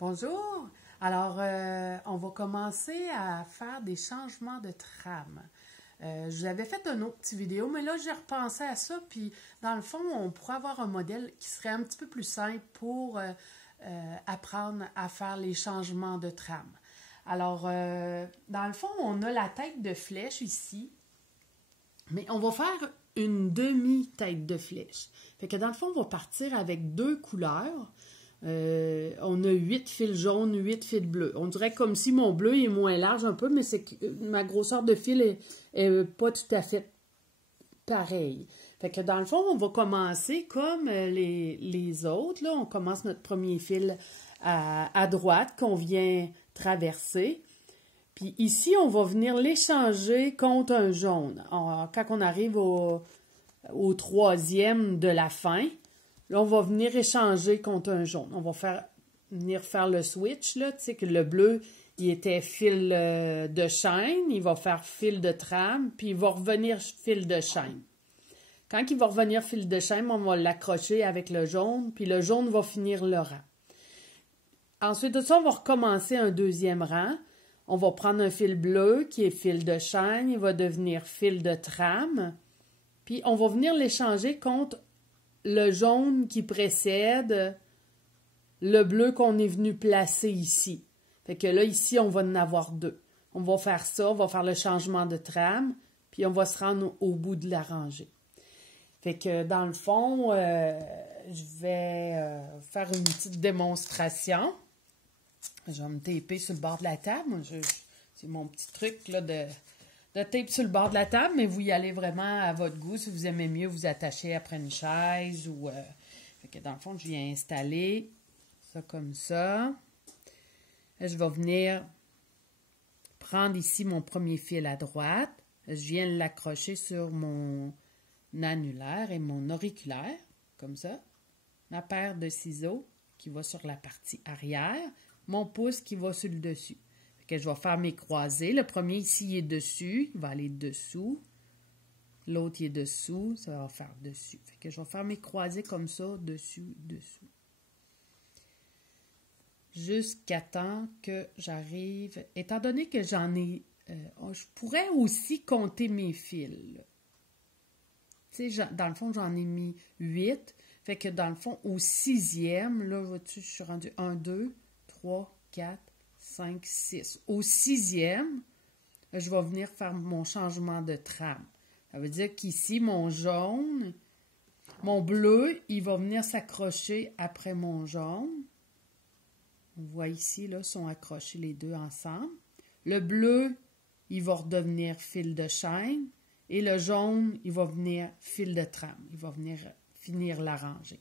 Bonjour! Alors, on va commencer à faire des changements de trame. Je vous avais fait une autre petite vidéo, mais là, j'ai repensé à ça, puis dans le fond, on pourrait avoir un modèle qui serait un petit peu plus simple pour apprendre à faire les changements de trame. Alors, dans le fond, on a la tête de flèche ici, mais on va faire une demi-tête de flèche. Fait que dans le fond, on va partir avec deux couleurs. On a 8 fils jaunes, 8 fils bleus. On dirait comme si mon bleu est moins large un peu, mais c'est que ma grosseur de fil est pas tout à fait pareille. Fait que dans le fond, on va commencer comme les autres. Là. On commence notre premier fil à droite qu'on vient traverser. Puis ici, on va venir l'échanger contre un jaune. Alors, quand on arrive au troisième de la fin, là, on va venir échanger contre un jaune. On va venir faire le switch, là. Tu sais que le bleu, il était fil de chaîne. Il va faire fil de trame, puis il va revenir fil de chaîne. Quand il va revenir fil de chaîne, on va l'accrocher avec le jaune, puis le jaune va finir le rang. Ensuite de ça, on va recommencer un deuxième rang. On va prendre un fil bleu qui est fil de chaîne. Il va devenir fil de trame. Puis on va venir l'échanger contre le jaune qui précède le bleu qu'on est venu placer ici. Fait que là, ici, on va en avoir deux. On va faire ça, on va faire le changement de trame, puis on va se rendre au bout de la rangée. Fait que dans le fond, je vais faire une petite démonstration. Je vais me taper sur le bord de la table. C'est mon petit truc là, de tape sur le bord de la table, mais vous y allez vraiment à votre goût. Si vous aimez mieux vous attacher après une chaise ou... fait que dans le fond, je viens installer ça comme ça. Là, je vais venir prendre ici mon premier fil à droite. Là, je viens l'accrocher sur mon annulaire et mon auriculaire, comme ça. Ma paire de ciseaux qui va sur la partie arrière. Mon pouce qui va sur le dessus. Fait que je vais faire mes croisés. Le premier ici il est dessus, il va aller dessous. L'autre il est dessous, ça va faire dessus. Fait que je vais faire mes croisés comme ça, dessus, dessous. Jusqu'à temps que j'arrive. Étant donné que j'en ai... je pourrais aussi compter mes fils. Tu sais, dans le fond, j'en ai mis 8. Fait que dans le fond, au 6e, là, vois-tu, je suis rendue 1, 2, 3, 4, 5, 6. Au 6e, je vais venir faire mon changement de trame. Ça veut dire qu'ici, mon jaune, mon bleu, il va venir s'accrocher après mon jaune. On voit ici, là, sont accrochés les deux ensemble. Le bleu, il va redevenir fil de chaîne. Et le jaune, il va venir fil de trame. Il va venir finir la rangée.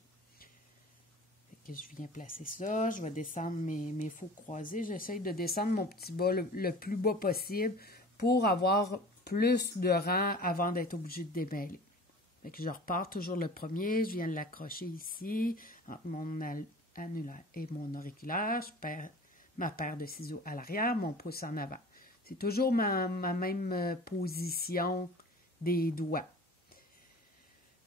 Fait que je viens placer ça. Je vais descendre mes faux croisés. J'essaye de descendre mon petit bas le plus bas possible pour avoir plus de rang avant d'être obligé de démêler. Fait que je repars toujours le premier. Je viens l'accrocher ici entre mon annulaire et mon auriculaire. Je perds ma paire de ciseaux à l'arrière, mon pouce en avant. C'est toujours ma même position des doigts.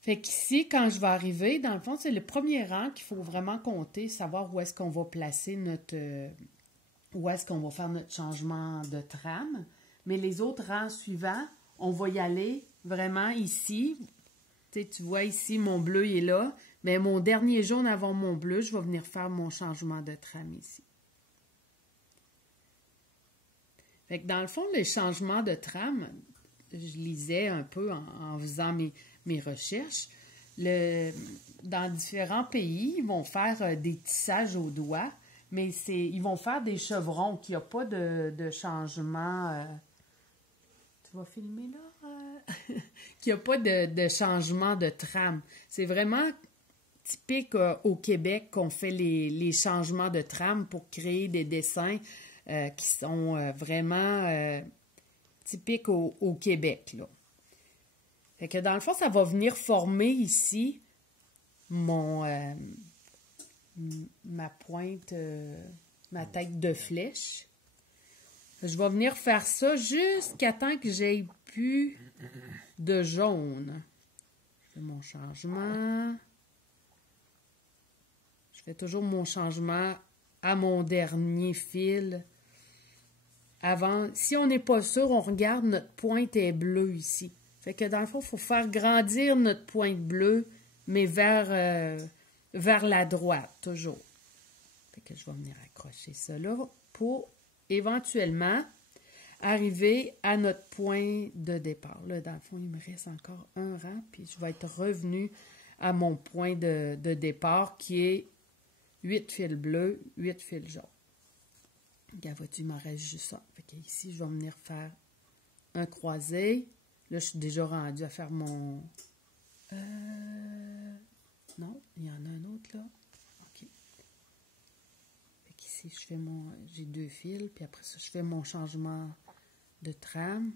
Fait qu'ici, quand je vais arriver, dans le fond, c'est le premier rang qu'il faut vraiment compter, savoir où est-ce qu'on va placer où est-ce qu'on va faire notre changement de trame. Mais les autres rangs suivants, on va y aller vraiment ici. Tu vois ici, mon bleu il est là. Mais mon dernier jaune avant mon bleu, je vais venir faire mon changement de trame ici. Fait que dans le fond, les changements de trame, je lisais un peu en faisant mes recherches. Dans différents pays, ils vont faire des tissages au doigt, mais ils vont faire des chevrons, qu'il n'y a pas de changement. Tu vas filmer là? Qu'il n'y a pas de changement de trame. C'est vraiment typique au Québec qu'on fait les changements de trame pour créer des dessins qui sont vraiment typiques au Québec, là. Fait que dans le fond, ça va venir former ici ma pointe, ma tête de flèche. Je vais venir faire ça jusqu'à temps que j'aie plus de jaune. Je fais mon changement. Je fais toujours mon changement à mon dernier fil. Avant, si on n'est pas sûr, on regarde notre pointe est bleue ici. Fait que dans le fond, il faut faire grandir notre pointe bleue, mais vers la droite, toujours. Fait que je vais venir accrocher ça là pour éventuellement arriver à notre point de départ. Là, dans le fond, il me reste encore un rang, puis je vais être revenu à mon point de départ qui est 8 fils bleus, 8 fils jaunes. Regarde, vois-tu, il m'en reste juste ça. Fait que ici, je vais venir faire un croisé. Là, je suis déjà rendue à faire mon... Non, il y en a un autre là. OK. Fait qu'ici, je fais mon... J'ai 2 fils, puis après ça, je fais mon changement de trame.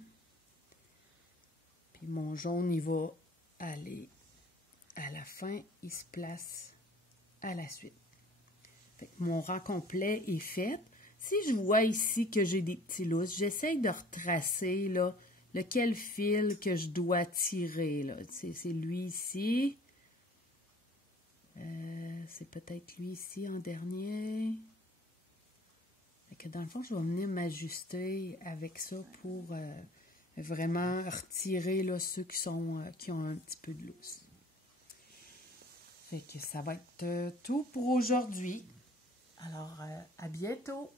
Puis mon jaune, il va aller à la fin. Il se place à la suite. Fait que mon rang complet est fait. Si je vois ici que j'ai des petits lousses, j'essaye de retracer là, lequel fil que je dois tirer. Là. C'est lui ici. C'est peut-être lui ici en dernier. Fait que dans le fond, je vais venir m'ajuster avec ça pour vraiment retirer là, ceux qui ont un petit peu de lousse. Fait que ça va être tout pour aujourd'hui. Alors, à bientôt!